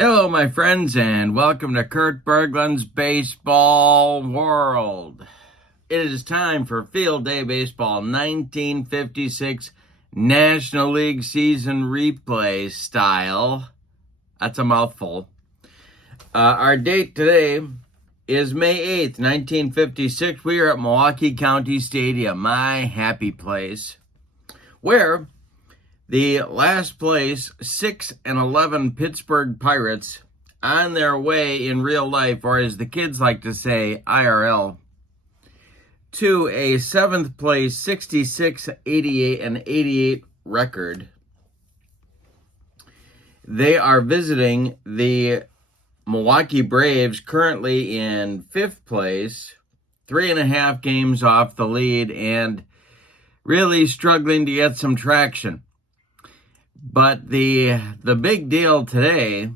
Hello, my friends, and welcome to Kurt Berglund's Baseball World. It is time for Field Day Baseball 1956 National League Season Replay style. That's a mouthful. Our date today is May 8th, 1956. We are at Milwaukee County Stadium, my happy place, where the last place 6-11 Pittsburgh Pirates on their way in real life, or as the kids like to say, IRL, to a 7th place 66, 88, and 88 record. They are visiting the Milwaukee Braves, currently in 5th place, 3.5 games off the lead, and really struggling to get some traction. But the big deal today,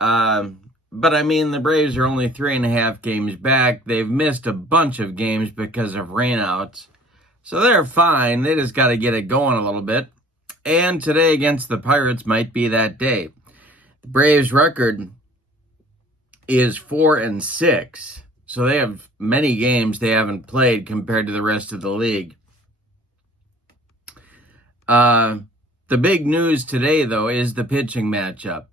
the Braves are only 3.5 games back. They've missed a bunch of games because of rainouts. So they're fine. They just got to get it going a little bit. And today against the Pirates might be that day. The Braves' record is 4-6. So they have many games they haven't played compared to the rest of the league. The big news today, though, is the pitching matchup.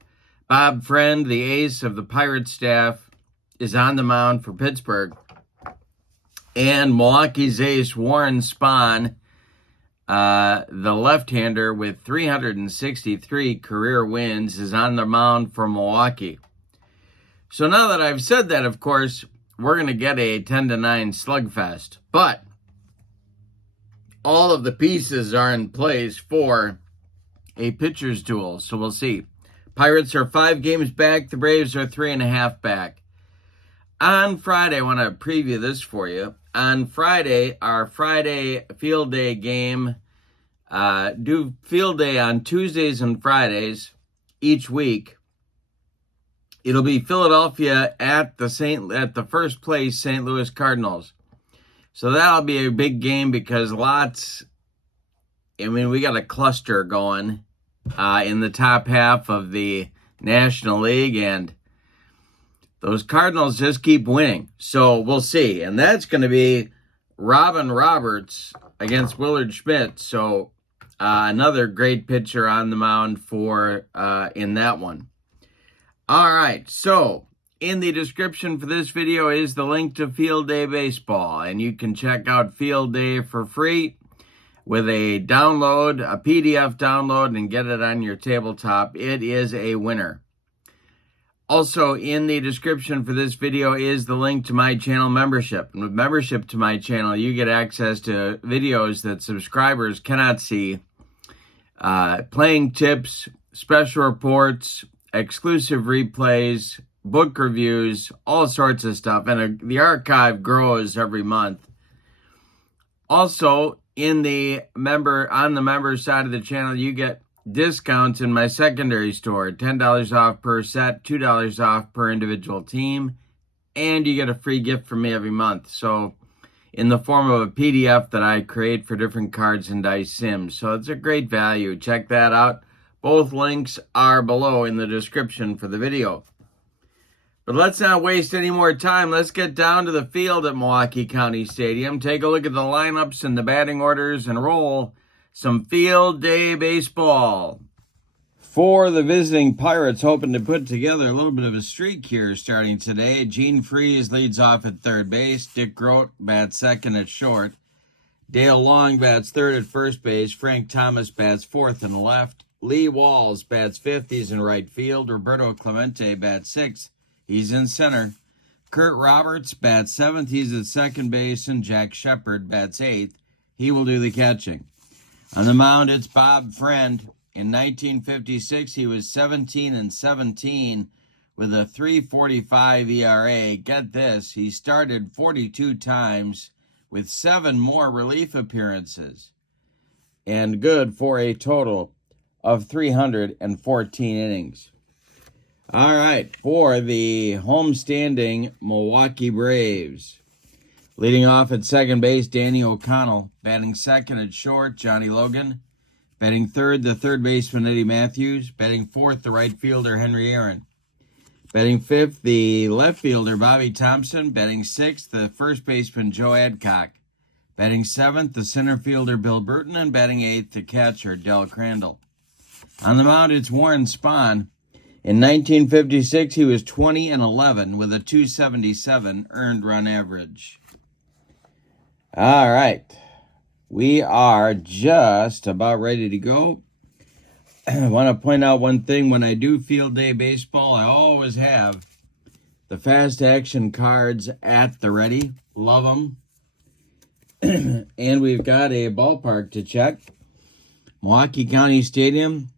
Bob Friend, the ace of the Pirates staff, is on the mound for Pittsburgh. And Milwaukee's ace, Warren Spahn, the left-hander with 363 career wins, is on the mound for Milwaukee. So now that I've said that, of course, we're going to get a 10-9 slugfest. But all of the pieces are in place for a pitcher's duel, so we'll see. Pirates are 5 games back. The Braves are 3.5 back. On Friday, I want to preview this for you. On Friday, our Friday field day game, do field day on Tuesdays and Fridays each week. It'll be Philadelphia at the first place St. Louis Cardinals. So that'll be a big game because we got a cluster going in the top half of the National League, and those Cardinals just keep winning. So we'll see. And that's going to be Robin Roberts against Willard Schmidt. So another great pitcher on the mound for in that one. All right. So in the description for this video is the link to Field Day Baseball, and you can check out Field Day for free with a PDF download, and get it on your tabletop. It is a winner. Also, in the description for this video is the link to my channel membership. And with membership to my channel, you get access to videos that subscribers cannot see, playing tips, special reports, exclusive replays, book reviews, all sorts of stuff. And the archive grows every month. Also, on the member side of the channel, you get discounts in my secondary store, $10 off per set, $2 off per individual team, and you get a free gift from me every month. So in the form of a PDF that I create for different cards and dice sims. So it's a great value. Check that out. Both links are below in the description for the video. But let's not waste any more time. Let's get down to the field at Milwaukee County Stadium, take a look at the lineups and the batting orders, and roll some Field Day Baseball. For the visiting Pirates, hoping to put together a little bit of a streak here starting today. Gene Freese leads off at third base. Dick Grote bats second at short. Dale Long bats third at first base. Frank Thomas bats fourth in left. Lee Walls bats fifth. He's in right field. Roberto Clemente bats sixth. He's in center. Kurt Roberts bats seventh. He's at second base. And Jack Shepard bats eighth. He will do the catching. On the mound, it's Bob Friend. In 1956, he was 17-17 with a 3.45 ERA. Get this, he started 42 times with 7 more relief appearances. And good for a total of 314 innings. All right, for the homestanding Milwaukee Braves. Leading off at second base, Danny O'Connell. Batting second at short, Johnny Logan. Batting third, the third baseman, Eddie Matthews. Batting fourth, the right fielder, Henry Aaron. Batting fifth, the left fielder, Bobby Thompson. Batting sixth, the first baseman, Joe Adcock. Batting seventh, the center fielder, Bill Burton. And batting eighth, the catcher, Del Crandall. On the mound, it's Warren Spahn. In 1956, he was 20-11 with a .277 earned run average. All right. We are just about ready to go. I want to point out one thing. When I do field day baseball, I always have the fast action cards at the ready. Love them. And we've got a ballpark to check. Milwaukee County Stadium.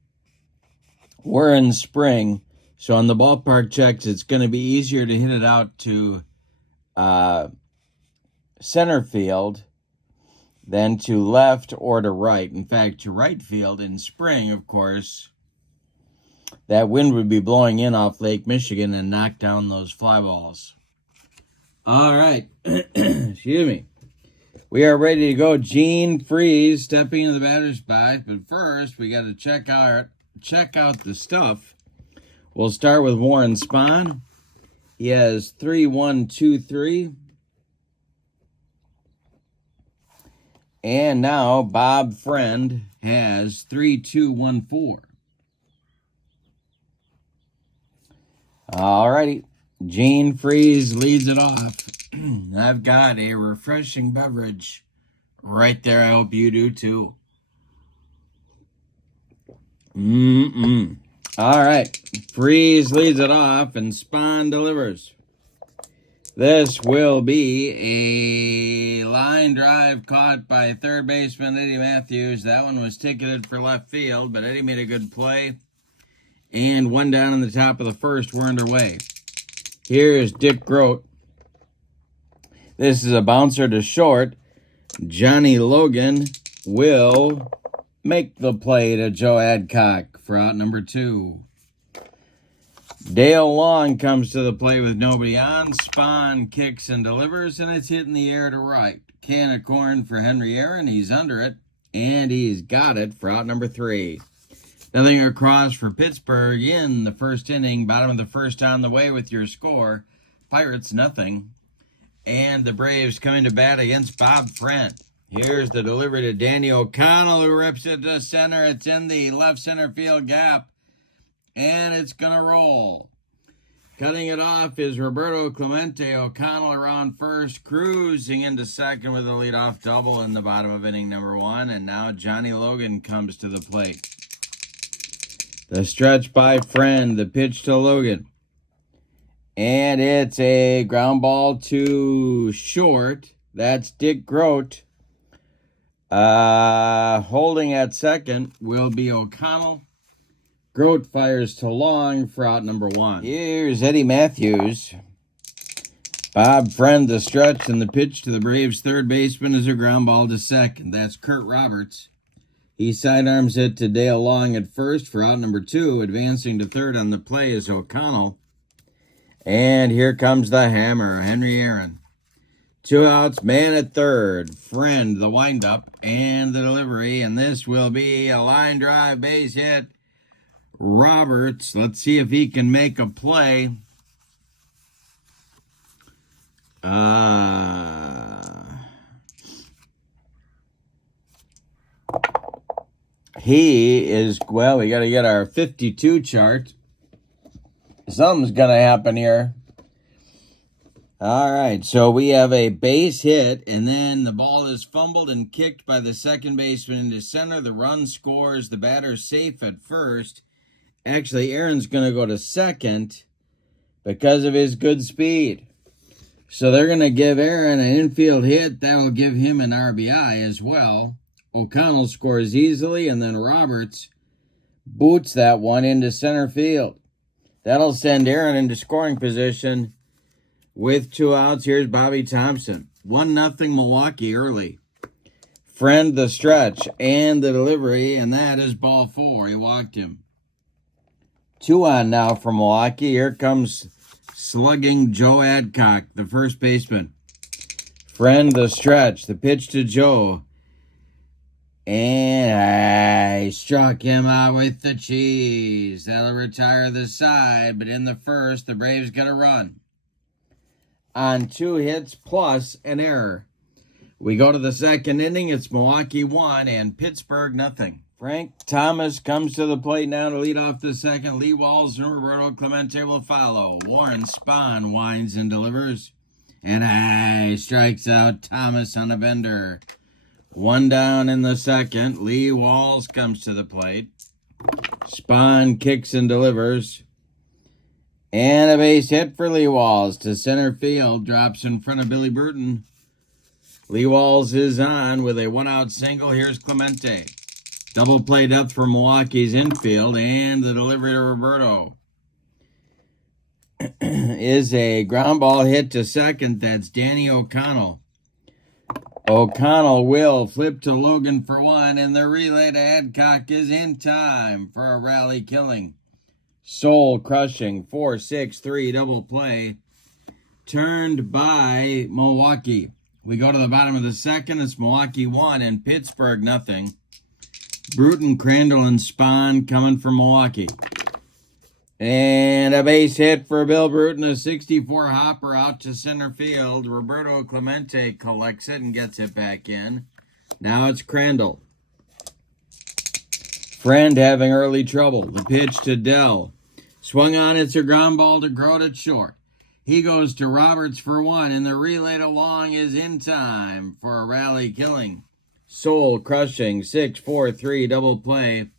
We're in spring, so on the ballpark checks, it's going to be easier to hit it out to center field than to left or to right. In fact, to right field in spring, of course, that wind would be blowing in off Lake Michigan and knock down those fly balls. All right. Excuse me. We are ready to go. Gene Freeze stepping into the batter's box. But first, we got to check out the stuff. We'll start with Warren Spahn. He has 3-1-2-3. And now Bob Friend has 3-2-1-4. All righty. Gene Freeze leads it off. I've got a refreshing beverage right there. I hope you do too. All right. Freeze leads it off and Spahn delivers. This will be a line drive caught by third baseman Eddie Matthews. That one was ticketed for left field, but Eddie made a good play. And one down in the top of the first. We're underway. Here's Dick Grote. This is a bouncer to short. Johnny Logan will make the play to Joe Adcock for out number 2. Dale Long comes to the plate with nobody on. Spahn kicks and delivers, and it's hit in the air to right. Can of corn for Henry Aaron. He's under it, and he's got it for out number 3. Nothing across for Pittsburgh in the first inning. Bottom of the first on the way with your score. Pirates, nothing. And the Braves coming to bat against Bob Friend. Here's the delivery to Danny O'Connell, who rips it to center. It's in the left center field gap. And it's going to roll. Cutting it off is Roberto Clemente. O'Connell around first, cruising into second with a leadoff double in the bottom of inning number 1. And now Johnny Logan comes to the plate. The stretch by Friend, the pitch to Logan. And it's a ground ball to short. That's Dick Grote. Holding at second will be O'Connell. Grote fires to Long for out number 1. Here's Eddie Matthews. Bob Friend the stretch, and the pitch to the Braves' third baseman is a ground ball to second. That's Kurt Roberts. He sidearms it to Dale Long at first for out number 2. Advancing to third on the play is O'Connell. And here comes the hammer, Henry Aaron. 2 outs, man at third. Friend, the windup and the delivery. And this will be a line drive base hit. Roberts, let's see if he can make a play. He is, well, we got to get our 52 chart. Something's going to happen here. All right, so we have a base hit, and then the ball is fumbled and kicked by the second baseman into center. The run scores. The batter's safe at first. Actually, Aaron's going to go to second because of his good speed. So they're going to give Aaron an infield hit. That'll give him an RBI as well. O'Connell scores easily, and then Roberts boots that one into center field. That'll send Aaron into scoring position with 2 outs. Here's Bobby Thompson. 1-0 Milwaukee early. Friend the stretch and the delivery, and that is ball 4. He walked him. 2 on now for Milwaukee. Here comes slugging Joe Adcock, the first baseman. Friend the stretch. The pitch to Joe. And I struck him out with the cheese. That'll retire the side, but in the first, the Braves got a run on 2 hits plus an error. We go to the second inning. It's Milwaukee 1 and Pittsburgh nothing. Frank Thomas comes to the plate now to lead off the second. Lee Walls and Roberto Clemente will follow. Warren Spahn winds and delivers. And strikes out Thomas on a bender. 1 down in the second. Lee Walls comes to the plate. Spahn kicks and delivers. And a base hit for Lee Walls to center field. Drops in front of Billy Bruton. Lee Walls is on with a 1-out single. Here's Clemente. Double play depth for Milwaukee's infield. And the delivery to Roberto is a ground ball hit to second. That's Danny O'Connell. O'Connell will flip to Logan for 1, and the relay to Adcock is in time for a rally killing. Soul-crushing 4-6-3 double play turned by Milwaukee. We go to the bottom of the second. It's Milwaukee 1 and Pittsburgh nothing. Bruton, Crandall, and Spahn coming from Milwaukee. And a base hit for Bill Bruton, a 64 hopper out to center field. Roberto Clemente collects it and gets it back in. Now it's Crandall. Friend having early trouble. The pitch to Dell. Swung on, it's a ground ball to Grote at short. He goes to Roberts for 1, and the relay to Long is in time for a rally killing. Soul-crushing 6-4-3 double play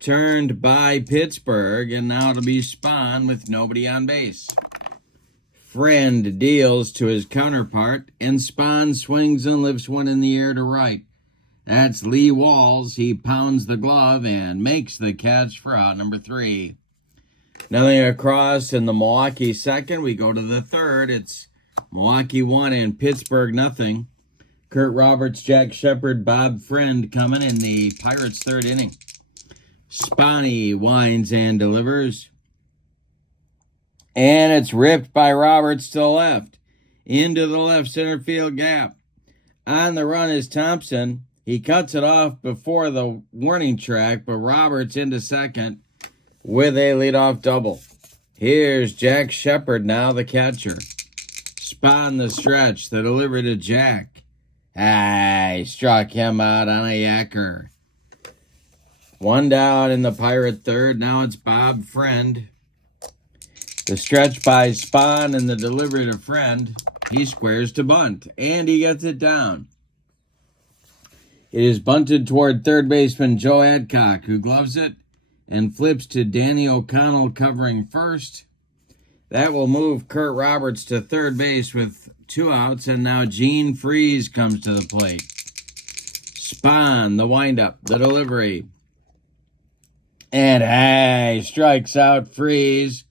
turned by Pittsburgh, and now it'll be Spahn with nobody on base. Friend deals to his counterpart, and Spahn swings and lifts one in the air to right. That's Lee Walls. He pounds the glove and makes the catch for out number 3. Nothing across in the Milwaukee second. We go to the third. It's Milwaukee 1 and Pittsburgh nothing. Kurt Roberts, Jack Shepard, Bob Friend coming in the Pirates' third inning. Spahn winds and delivers. And it's ripped by Roberts to the left. Into the left center field gap. On the run is Thompson. He cuts it off before the warning track, but Roberts into second with a leadoff double. Here's Jack Shepard now, the catcher. Spahn the stretch, the delivery to Jack. He struck him out on a yacker. 1 down in the Pirate third. Now it's Bob Friend. The stretch by Spahn and the delivery to Friend. He squares to bunt, and he gets it down. It is bunted toward third baseman Joe Adcock, who gloves it and flips to Danny O'Connell covering first. That will move Kurt Roberts to third base with 2 outs, and now Gene Freeze comes to the plate. Spahn, the windup, the delivery. And strikes out Freeze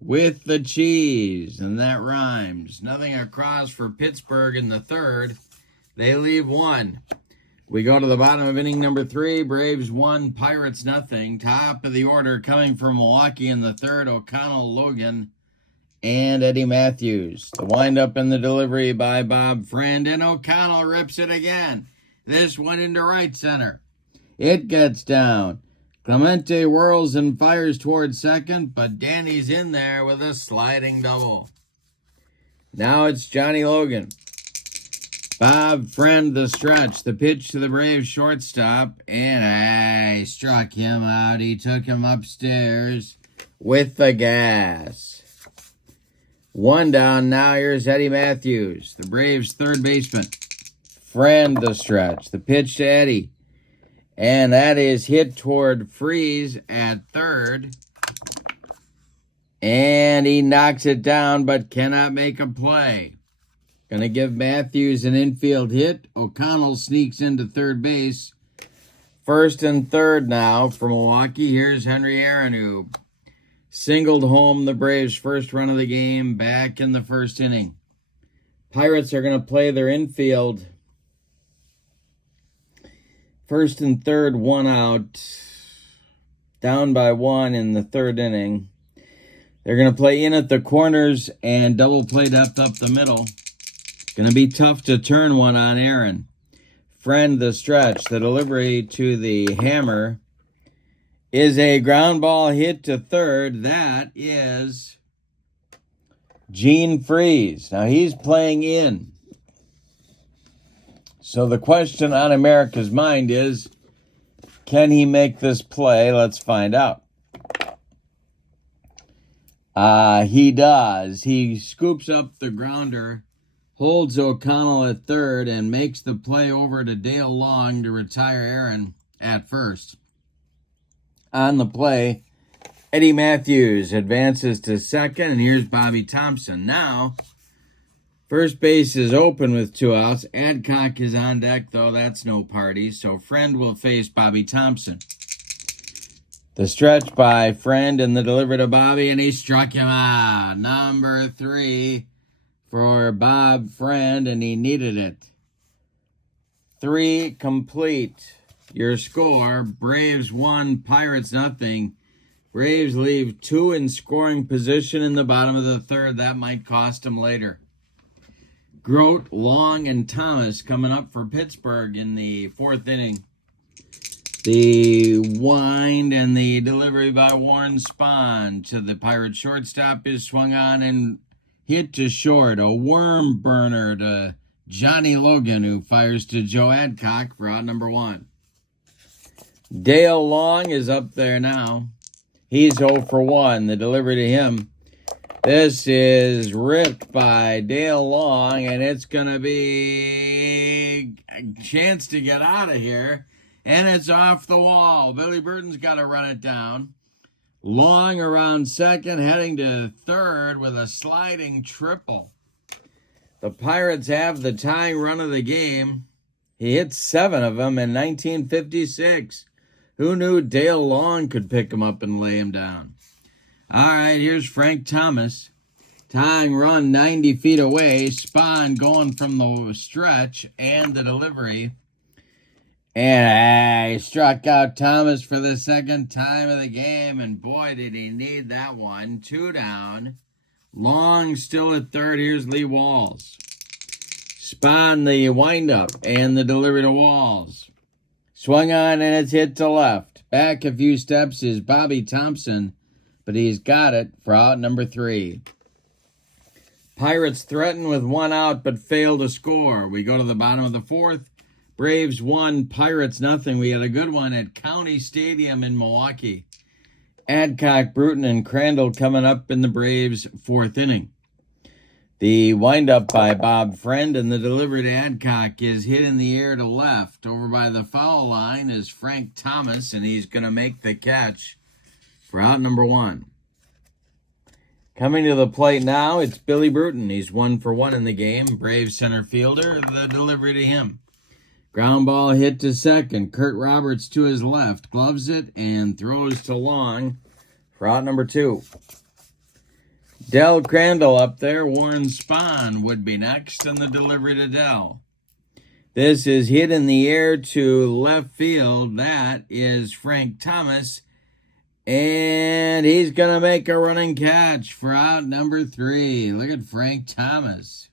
with the cheese, and that rhymes. Nothing across for Pittsburgh in the third. They leave 1. We go to the bottom of inning number 3. Braves 1, Pirates nothing. Top of the order coming from Milwaukee in the third. O'Connell, Logan, and Eddie Matthews. The windup and the delivery by Bob Friend, and O'Connell rips it again. This one into right center. It gets down. Clemente whirls and fires towards second, but Danny's in there with a sliding double. Now it's Johnny Logan. Bob Friend the stretch. The pitch to the Braves shortstop, and struck him out. He took him upstairs with the gas. 1 down now. Here's Eddie Matthews, the Braves' third baseman. Friend the stretch. The pitch to Eddie. And that is hit toward Freeze at third. And he knocks it down but cannot make a play. Going to give Matthews an infield hit. O'Connell sneaks into third base. First and third now for Milwaukee. Here's Henry Aaron, who singled home the Braves' first run of the game back in the first inning. Pirates are going to play their infield. First and third, 1 out. Down by 1 in the third inning. They're going to play in at the corners and double play depth up the middle. Going to be tough to turn one on Aaron. Friend the stretch. The delivery to the hammer is a ground ball hit to third. That is Gene Freeze. Now he's playing in. So the question on America's mind is, can he make this play? Let's find out. He does. He scoops up the grounder, holds O'Connell at third, and makes the play over to Dale Long to retire Aaron at first. On the play, Eddie Matthews advances to second, and here's Bobby Thompson. Now, first base is open with 2 outs. Adcock is on deck, though that's no party, so Friend will face Bobby Thompson. The stretch by Friend and the delivery to Bobby, and he struck him out. Number 3 for Bob Friend, and he needed it. 3 complete. Your score, Braves 1, Pirates nothing. Braves leave 2 in scoring position in the bottom of the third. That might cost them later. Grote, Long, and Thomas coming up for Pittsburgh in the 4th inning. The wind and the delivery by Warren Spahn to the Pirate shortstop is swung on and hit to short. A worm burner to Johnny Logan, who fires to Joe Adcock for out number 1. Dale Long is up there now. He's 0 for 1. The delivery to him. This is ripped by Dale Long, and it's going to be a chance to get out of here. And it's off the wall. Billy Burton's got to run it down. Long around second, heading to third with a sliding triple. The Pirates have the tying run of the game. He hit 7 of them in 1956. Who knew Dale Long could pick him up and lay him down? All right, here's Frank Thomas. Tying run 90 feet away. Spahn going from the stretch and the delivery. And he struck out Thomas for the second time of the game, and boy, did he need that one. 2 down. Long still at third. Here's Lee Walls. Spahn the windup and the delivery to Walls. Swung on, and it's hit to left. Back a few steps is Bobby Thompson, but he's got it for out number 3. Pirates threaten with 1 out, but fail to score. We go to the bottom of the 4th. Braves 1, Pirates nothing. We had a good one at County Stadium in Milwaukee. Adcock, Bruton, and Crandall coming up in the Braves' 4th inning. The windup by Bob Friend and the delivery to Adcock is hit in the air to left. Over by the foul line is Frank Thomas, and he's going to make the catch for out number 1. Coming to the plate now, it's Billy Bruton. He's 1 for 1 in the game. Braves center fielder, the delivery to him. Ground ball hit to second. Kurt Roberts to his left. Gloves it and throws to Long for out number 2. Del Crandall up there. Warren Spahn would be next, and the delivery to Del. This is hit in the air to left field. That is Frank Thomas. And he's going to make a running catch for out number 3. Look at Frank Thomas.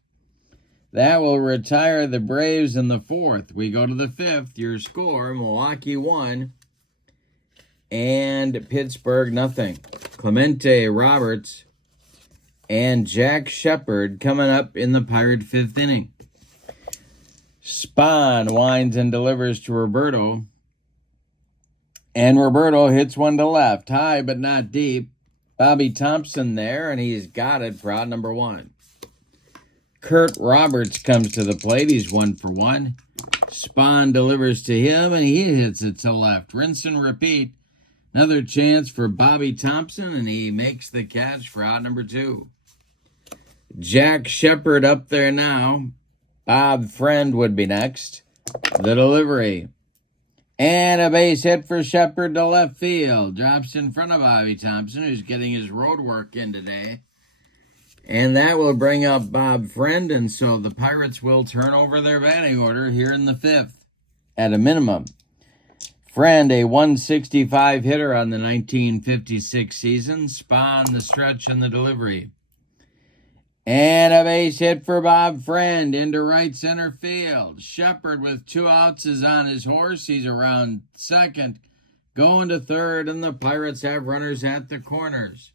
That will retire the Braves in the 4th. We go to the 5th. Your score, Milwaukee 1 and Pittsburgh nothing. Clemente Roberts and Jack Shepard coming up in the Pirate 5th inning. Spahn winds and delivers to Roberto. And Roberto hits one to left. High but not deep. Bobby Thompson there, and he's got it for out number 1. Kurt Roberts comes to the plate. He's 1 for 1. Spahn delivers to him, and he hits it to left. Rinse and repeat. Another chance for Bobby Thompson, and he makes the catch for out number 2. Jack Shepard up there now. Bob Friend would be next. The delivery. And a base hit for Shepard to left field. Drops in front of Bobby Thompson, who's getting his road work in today. And that will bring up Bob Friend, and so the Pirates will turn over their batting order here in the 5th. At a minimum, Friend, a 165 hitter on the 1956 season. Spahn, the stretch and the delivery. And a base hit for Bob Friend into right center field. Shepard with 2 outs is on his horse. He's around second, going to third, and the Pirates have runners at the corners.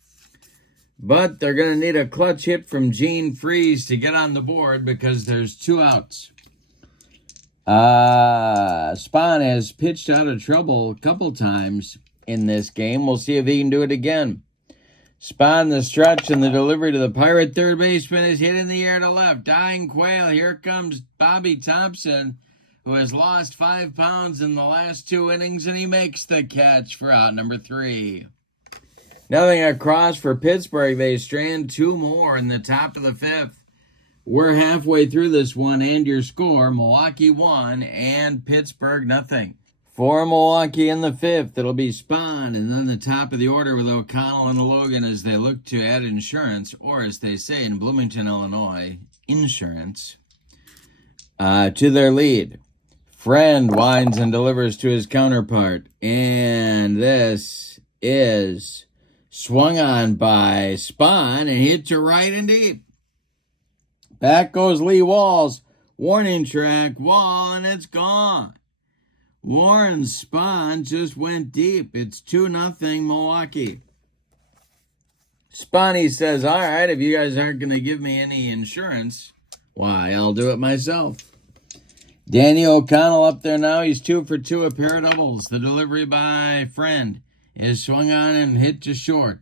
But they're going to need a clutch hit from Gene Freeze to get on the board because there's 2 outs. Spahn has pitched out of trouble a couple times in this game. We'll see if he can do it again. Spahn the stretch and the delivery to the Pirate third baseman is hit in the air to left. Dying Quail. Here comes Bobby Thompson, who has lost 5 pounds in the last 2 innings, and he makes the catch for out number 3. Nothing across for Pittsburgh. They strand 2 more in the top of the 5th. We're halfway through this one, and your score, Milwaukee 1 and Pittsburgh nothing. For Milwaukee in the 5th, it'll be Spahn, and then the top of the order with O'Connell and Logan as they look to add insurance, or as they say in Bloomington, Illinois, insurance, to their lead. Friend winds and delivers to his counterpart, and this is swung on by Spahn and hit to right and deep. Back goes Lee Walls, warning track, wall, and it's gone. Warren Spahn just went deep. It's 2-0 Milwaukee. Spahny says, all right, if you guys aren't going to give me any insurance, why, I'll do it myself. Danny O'Connell up there now. He's 2 for 2, a pair of doubles. The delivery by Friend is swung on and hit to short.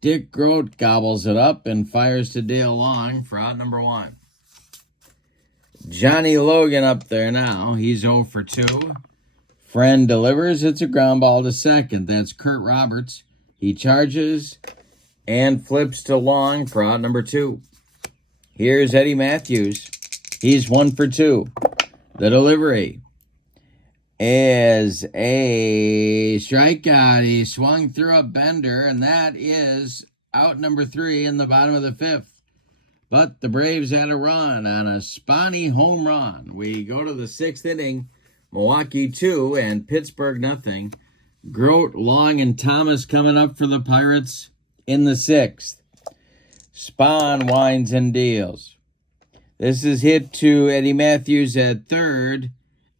Dick Grote gobbles it up and fires to Dale Long for out number 1. Johnny Logan up there now. He's 0 for 2. Friend delivers. It's a ground ball to second. That's Kurt Roberts. He charges and flips to Long for out number 2. Here's Eddie Matthews. He's 1 for 2. The delivery is a strikeout. He swung through a bender, and that is out number 3 in the bottom of the 5th. But the Braves had a run on a Spahny home run. We go to the 6th inning. Milwaukee 2 and Pittsburgh nothing. Grote, Long, and Thomas coming up for the Pirates in the 6th. Spahn winds and deals. This is hit to Eddie Matthews at third,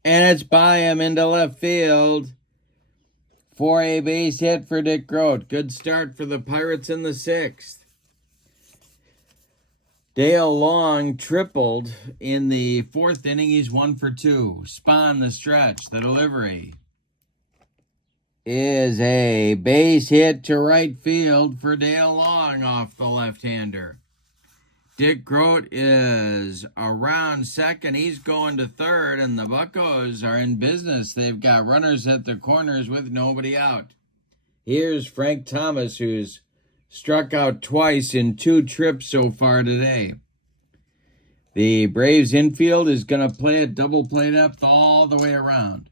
and it's by him into left field for a base hit for Dick Grote. Good start for the Pirates in the 6th. Dale Long tripled in the 4th inning. He's 1 for 2. Spahn the stretch. The delivery is a base hit to right field for Dale Long off the left-hander. Dick Grote is around second. He's going to third, and the Buccos are in business. They've got runners at the corners with nobody out. Here's Frank Thomas, who's struck out twice in 2 trips so far today. The Braves infield is going to play at double play depth all the way around.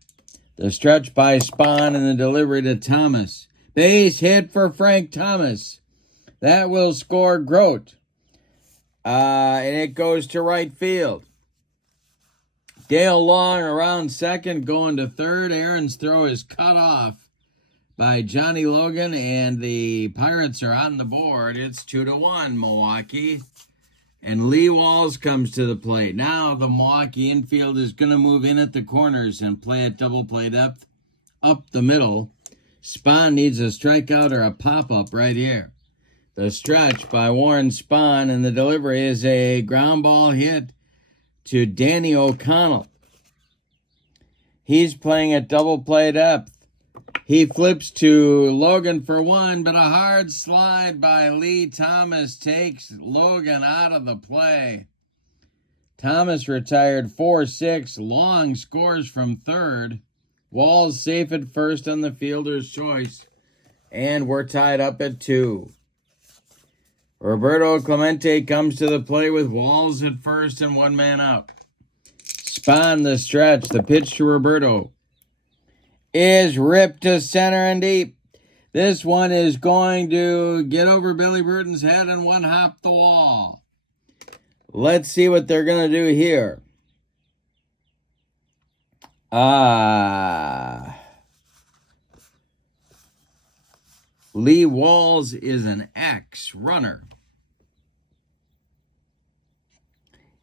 The stretch by Spahn and the delivery to Thomas. Base hit for Frank Thomas. That will score Grote. And it goes to right field. Dale Long around second, going to third. Aaron's throw is cut off by Johnny Logan, and the Pirates are on the board. It's 2-1 Milwaukee, and Lee Walls comes to the plate. Now the Milwaukee infield is going to move in at the corners and play at double play depth up the middle. Spahn needs a strikeout or a pop-up right here. The stretch by Warren Spahn, and the delivery is a ground ball hit to Danny O'Connell. He's playing at double play depth. He flips to Logan for 1, but a hard slide by Lee Thomas takes Logan out of the play. Thomas retired 4-6. Long scores from third. Walls safe at first on the fielder's choice. And we're tied up at 2. Roberto Clemente comes to the plate with Walls at first and 1 man out. Spahn the stretch. The pitch to Roberto is ripped to center and deep. This one is going to get over Billy Bruton's head and 1 hop the wall. Let's see what they're going to do here. Lee Walls is an ex-runner.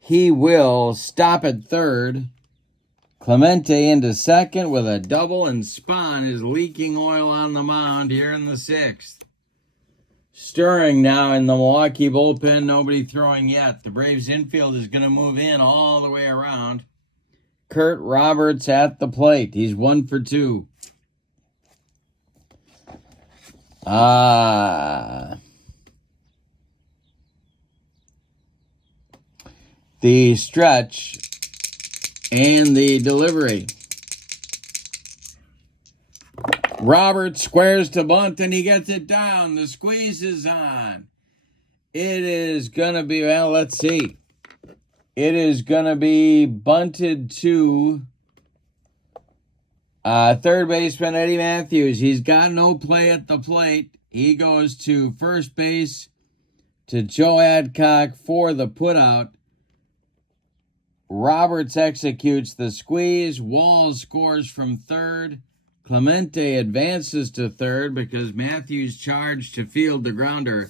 He will stop at third. Clemente into second with a double, and Spahn is leaking oil on the mound here in the 6th. Stirring now in the Milwaukee bullpen, nobody throwing yet. The Braves infield is going to move in all the way around. Kurt Roberts at the plate. He's 1 for 2. The stretch and the delivery. Roberts squares to bunt, and he gets it down. The squeeze is on. It is going to be, well, let's see. It is going to be bunted to third baseman Eddie Matthews. He's got no play at the plate. He goes to first base to Joe Adcock for the putout. Roberts executes the squeeze. Walls scores from third. Clemente advances to third because Matthews charged to field the grounder.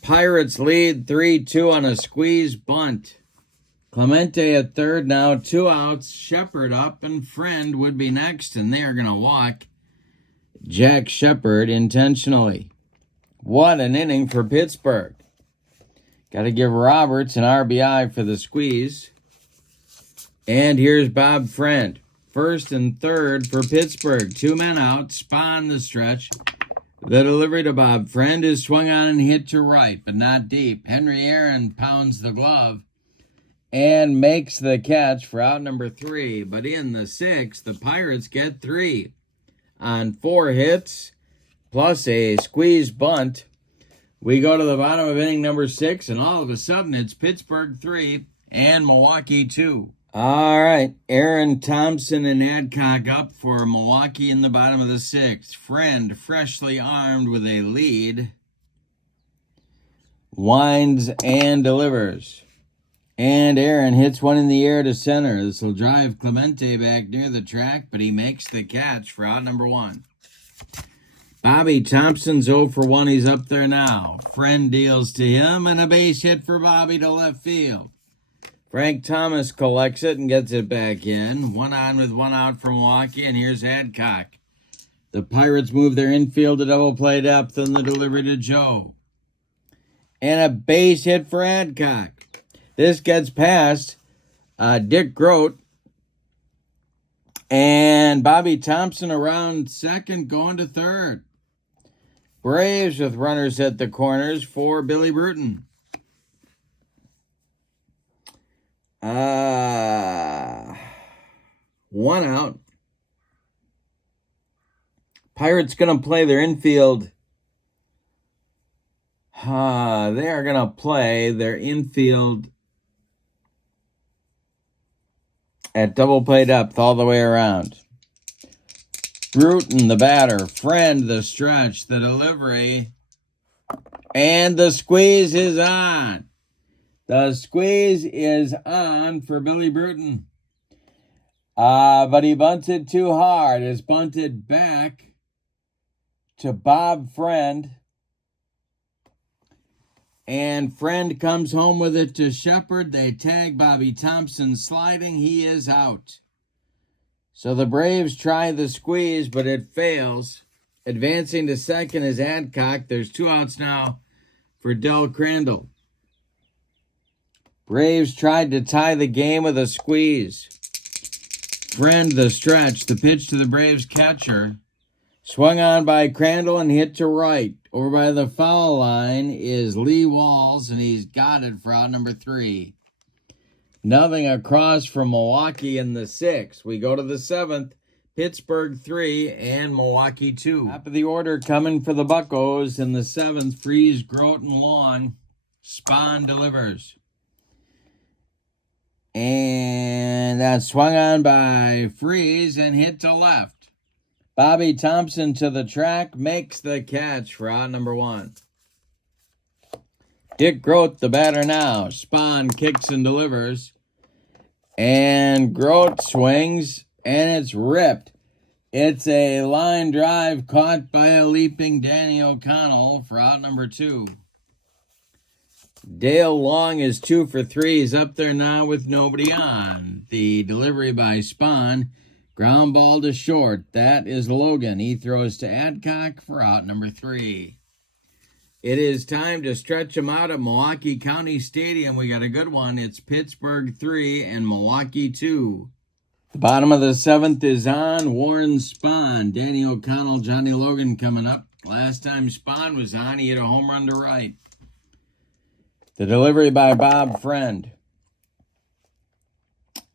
Pirates lead 3-2 on a squeeze bunt. Clemente at third, now 2 outs. Shepard up, and Friend would be next, and they are going to walk Jack Shepard intentionally. What an inning for Pittsburgh. Got to give Roberts an RBI for the squeeze. And here's Bob Friend. First and third for Pittsburgh. 2 men out. Spahn the stretch. The delivery to Bob Friend is swung on and hit to right, but not deep. Henry Aaron pounds the glove and makes the catch for out number 3. But in the 6th, the Pirates get 3 on 4 hits plus a squeeze bunt. We go to the bottom of inning number 6, and all of a sudden it's Pittsburgh 3 and Milwaukee 2. All right, Aaron Thompson and Adcock up for Milwaukee in the bottom of the 6th. Friend, freshly armed with a lead, winds and delivers. And Aaron hits one in the air to center. This will drive Clemente back near the track, but he makes the catch for out number 1. Bobby Thompson's 0 for 1. He's up there now. Friend deals to him, and a base hit for Bobby to left field. Frank Thomas collects it and gets it back in. 1 on with 1 out from Milwaukee, and here's Adcock. The Pirates move their infield to double play depth and the delivery to Joe. And a base hit for Adcock. This gets past Dick Grote. And Bobby Thompson around second, going to third. Braves with runners at the corners for Billy Bruton. 1 out. Pirates going to play their infield. They are going to play their infield at double play depth all the way around. Bruton, the batter. Friend, the stretch, the delivery. And the squeeze is on. The squeeze is on for Billy Bruton. But he bunted too hard. It's bunted back to Bob Friend. And Friend comes home with it to Shepard. They tag Bobby Thompson sliding. He is out. So the Braves try the squeeze, but it fails. Advancing to second is Adcock. There's 2 outs now for Del Crandall. Braves tried to tie the game with a squeeze. Friend the stretch. The pitch to the Braves catcher. Swung on by Crandall and hit to right. Over by the foul line is Lee Walls, and he's got it for out number 3. Nothing across from Milwaukee in the 6th. We go to the 7th. Pittsburgh 3 and Milwaukee 2. Top of the order coming for the Buccos in the 7th. Freeze, Grote, and Long. Spahn delivers. And that's swung on by Freeze and hit to left. Bobby Thompson to the track, makes the catch for out number 1. Dick Grote, the batter now. Spahn kicks and delivers. And Grote swings, and it's ripped. It's a line drive caught by a leaping Danny O'Connell for out number 2. Dale Long is 2 for 3. He's up there now with nobody on. The delivery by Spahn. Ground ball to short. That is Logan. He throws to Adcock for out number 3. It is time to stretch them out at Milwaukee County Stadium. We got a good one. It's Pittsburgh 3 and Milwaukee 2. The bottom of the 7th is on. Warren Spahn, Danny O'Connell, Johnny Logan coming up. Last time Spahn was on, he hit a home run to right. The delivery by Bob Friend.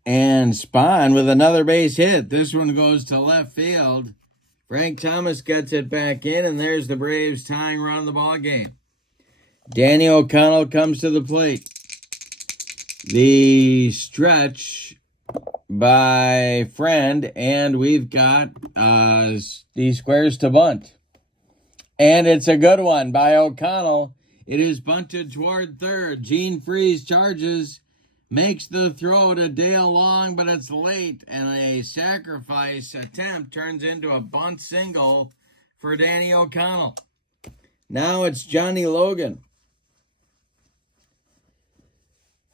And Spahn with another base hit. This one goes to left field. Frank Thomas gets it back in, and there's the Braves tying run of the ball game. Danny O'Connell comes to the plate. The stretch by Friend, and we've got the squares to bunt. And it's a good one by O'Connell. It is bunted toward third. Gene Freeze charges, makes the throw to Dale Long, but it's late, and a sacrifice attempt turns into a bunt single for Danny O'Connell. Now it's Johnny Logan.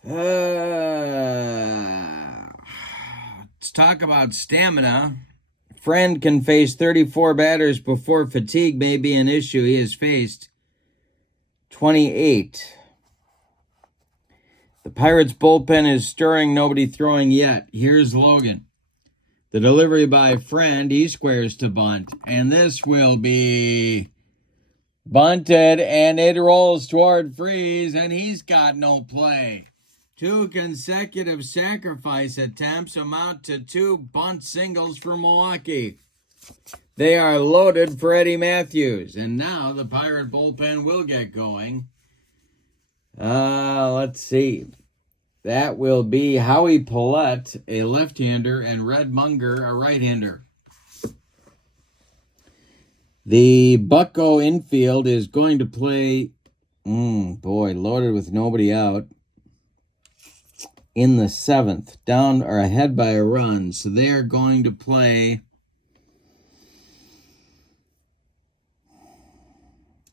Let's talk about stamina. Friend can face 34 batters before fatigue may be an issue. He has faced 28. The Pirates bullpen is stirring, nobody throwing yet. Here's Logan. The delivery by Friend, he squares to bunt. And this will be bunted, and it rolls toward Freeze, and he's got no play. 2 consecutive sacrifice attempts amount to 2 bunt singles for Milwaukee. They are loaded for Eddie Matthews. And now the Pirate bullpen will get going. Let's see. That will be Howie Paulette, a left-hander, and Red Munger, a right-hander. The Bucko infield is going to play, loaded with nobody out, in the 7th, down or ahead by a run. So they are going to play.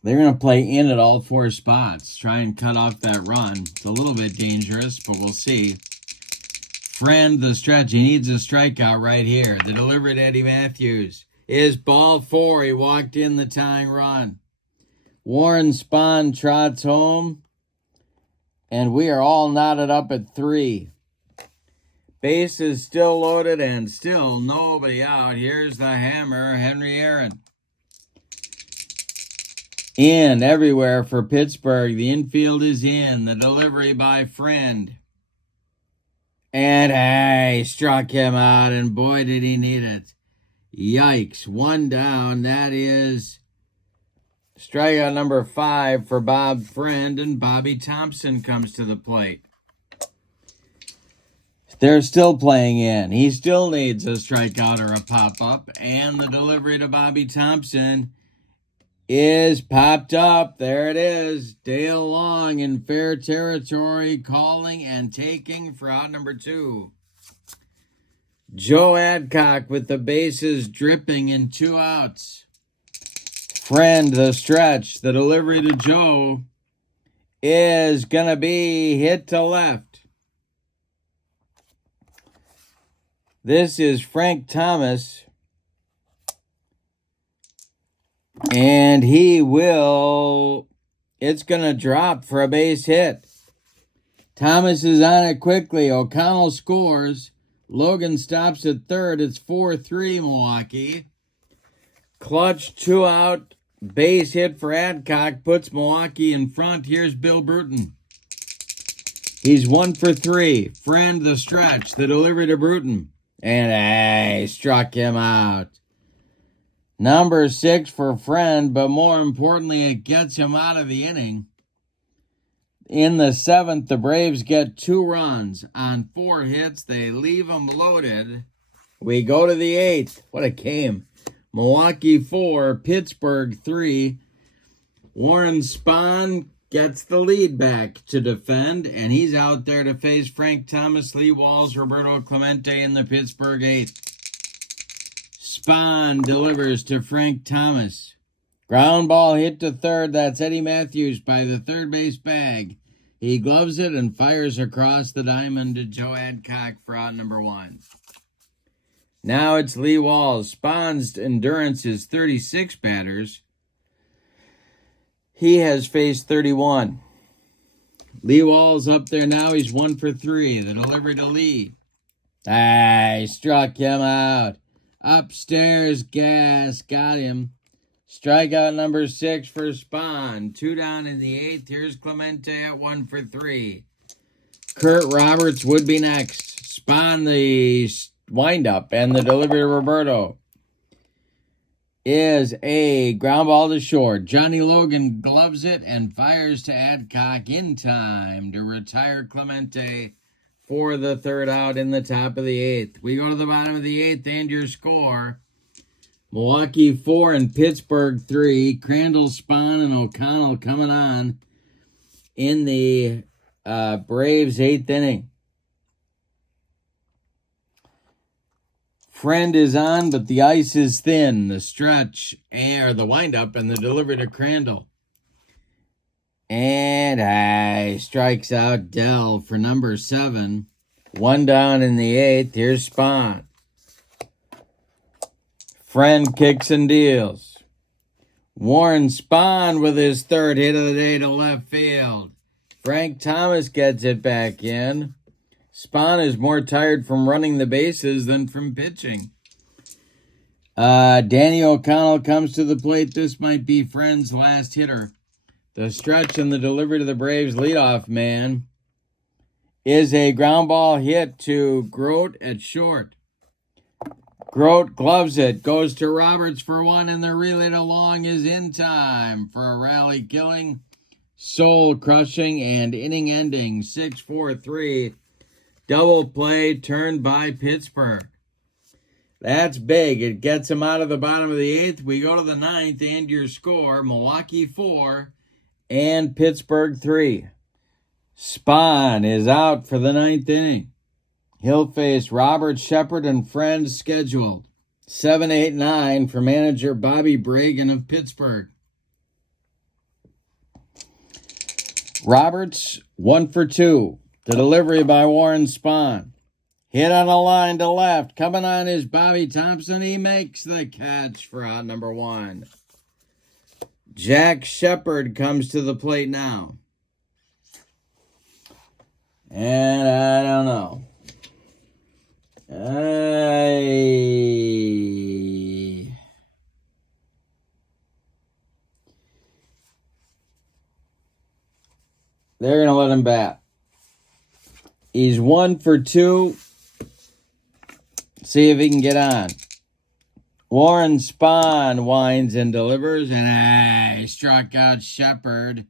They're going to play in at all 4 spots. Try and cut off that run. It's a little bit dangerous, but we'll see. Friend, the stretch. He needs a strikeout right here. The delivery to Eddie Matthews is ball 4. He walked in the tying run. Warren Spahn trots home. And we are all knotted up at 3. Base is still loaded and still nobody out. Here's the hammer, Henry Aaron. In everywhere for Pittsburgh. The infield is in. The delivery by Friend. And he struck him out, and boy, did he need it. Yikes. 1 down. That is strikeout number 5 for Bob Friend, and Bobby Thompson comes to the plate. They're still playing in. He still needs a strikeout or a pop-up, and the delivery to Bobby Thompson is popped up. There it is. Dale Long in fair territory, calling and taking for out number 2. Joe Adcock with the bases dripping in 2 outs. Friend, the stretch. The delivery to Joe is going to be hit to left. This is Frank Thomas. And it's going to drop for a base hit. Thomas is on it quickly. O'Connell scores. Logan stops at third. It's 4-3 Milwaukee. Clutch 2 out. Base hit for Adcock puts Milwaukee in front. Here's Bill Bruton. He's 1 for 3. Friend, the stretch. The delivery to Bruton. And struck him out. Number 6 for Friend, but more importantly, it gets him out of the inning. In the 7th, the Braves get 2 runs on 4 hits. They leave them loaded. We go to the 8th. What a game. Milwaukee 4, Pittsburgh 3. Warren Spahn gets the lead back to defend, and he's out there to face Frank Thomas, Lee Walls, Roberto Clemente in the Pittsburgh 8th. Spahn delivers to Frank Thomas. Ground ball hit to third. That's Eddie Matthews by the third base bag. He gloves it and fires across the diamond to Joe Adcock for out number 1. Now it's Lee Walls. Spahn's endurance is 36 batters. He has faced 31. Lee Walls up there now. He's 1 for 3. The delivery to Lee. He struck him out. Upstairs, Gas got him. Strikeout number 6 for Spahn. 2 down in the 8th. Here's Clemente at 1 for 3. Kurt Roberts would be next. Spahn the windup, and the delivery to Roberto is a ground ball to short. Johnny Logan gloves it and fires to Adcock in time to retire Clemente for the 3rd out in the top of the 8th. We go to the bottom of the 8th and your score. Milwaukee 4 and Pittsburgh 3. Crandall, Spahn, and O'Connell coming on in the Braves 8th inning. Friend is on, but the ice is thin. The stretch, or the windup, and the delivery to Crandall. And strikes out Dell for number 7. 1 down in the 8th. Here's Spahn. Friend kicks and deals. Warren Spahn with his 3rd hit of the day to left field. Frank Thomas gets it back in. Spahn is more tired from running the bases than from pitching. Danny O'Connell comes to the plate. This might be Friend's last hitter. The stretch and the delivery to the Braves leadoff man is a ground ball hit to Grote at short. Grote gloves it, goes to Roberts for 1, and the relay to Long is in time for a rally-killing, soul-crushing, and inning-ending 6-4-3 double play turned by Pittsburgh. That's big. It gets him out of the bottom of the 8th. We go to the 9th, and your score, Milwaukee 4 and Pittsburgh 3. Spahn is out for the 9th inning. He'll face Robert Shepard and Friend scheduled. 7, 8, 9 for manager Bobby Bragan of Pittsburgh. Roberts, 1 for 2. The delivery by Warren Spahn. Hit on a line to left. Coming on is Bobby Thompson. He makes the catch for out number 1. Jack Shepard comes to the plate now. And I don't know. They're going to let him bat. He's 1 for 2. See if he can get on. Warren Spahn winds and delivers, and he struck out Shepard.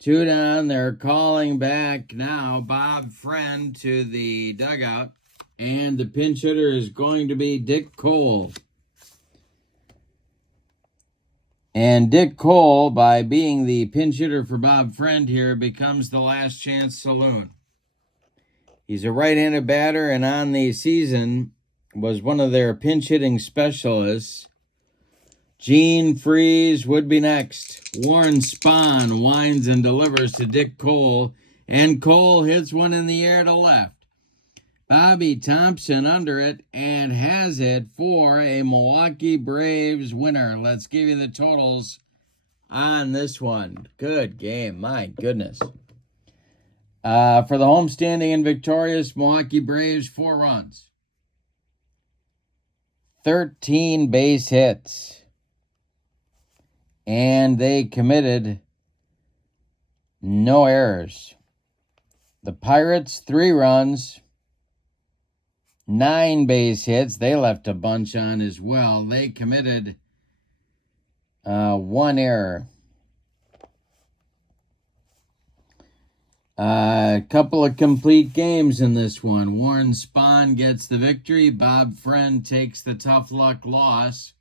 2 down. They're calling back now Bob Friend to the dugout. And the pinch hitter is going to be Dick Cole. And Dick Cole, by being the pinch hitter for Bob Friend here, becomes the last chance saloon. He's a right-handed batter, and on the season was one of their pinch hitting specialists. Gene Freeze would be next. Warren Spahn winds and delivers to Dick Cole, and Cole hits one in the air to left. Bobby Thompson under it and has it for a Milwaukee Braves winner. Let's give you the totals on this one. Good game, my goodness. For the homestanding and victorious Milwaukee Braves, 4 runs. 13 base hits. And they committed no errors. The Pirates, 3 runs. 9 base hits. They left a bunch on as well. They committed 1 error. A couple of complete games in this one. Warren Spahn gets the victory. Bob Friend takes the tough luck loss.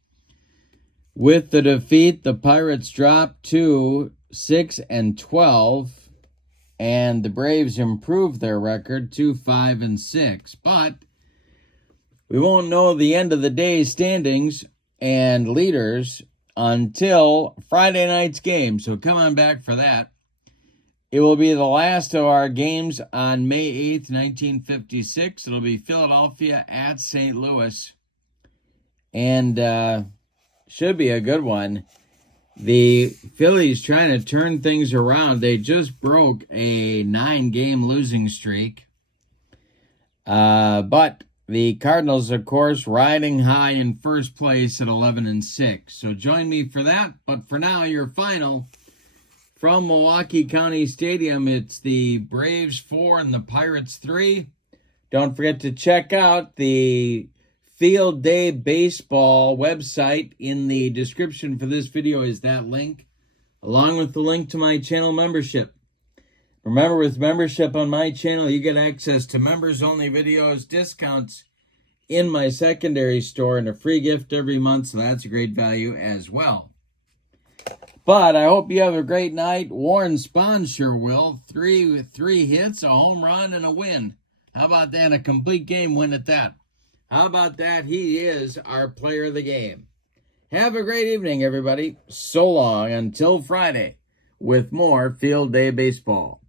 With the defeat, the Pirates drop to 6-12, and the Braves improve their record to 5-6. But we won't know the end of the day's standings and leaders until Friday night's game, so come on back for that. It will be the last of our games on May 8th, 1956. It'll be Philadelphia at St. Louis. And should be a good one. The Phillies trying to turn things around. They just broke a 9-game losing streak. But the Cardinals, of course, riding high in first place at 11-6. So join me for that. But for now, your final from Milwaukee County Stadium. It's the Braves 4 and the Pirates 3. Don't forget to check out the Field Day Baseball website. In the description for this video is that link, along with the link to my channel membership. Remember, with membership on my channel, you get access to members-only videos, discounts in my secondary store, and a free gift every month, so that's a great value as well. But I hope you have a great night. Warren Spahn sure will. Three hits, a home run, and a win. How about that? A complete game win at that. How about that? He is our player of the game. Have a great evening, everybody. So long until Friday with more Field Day Baseball.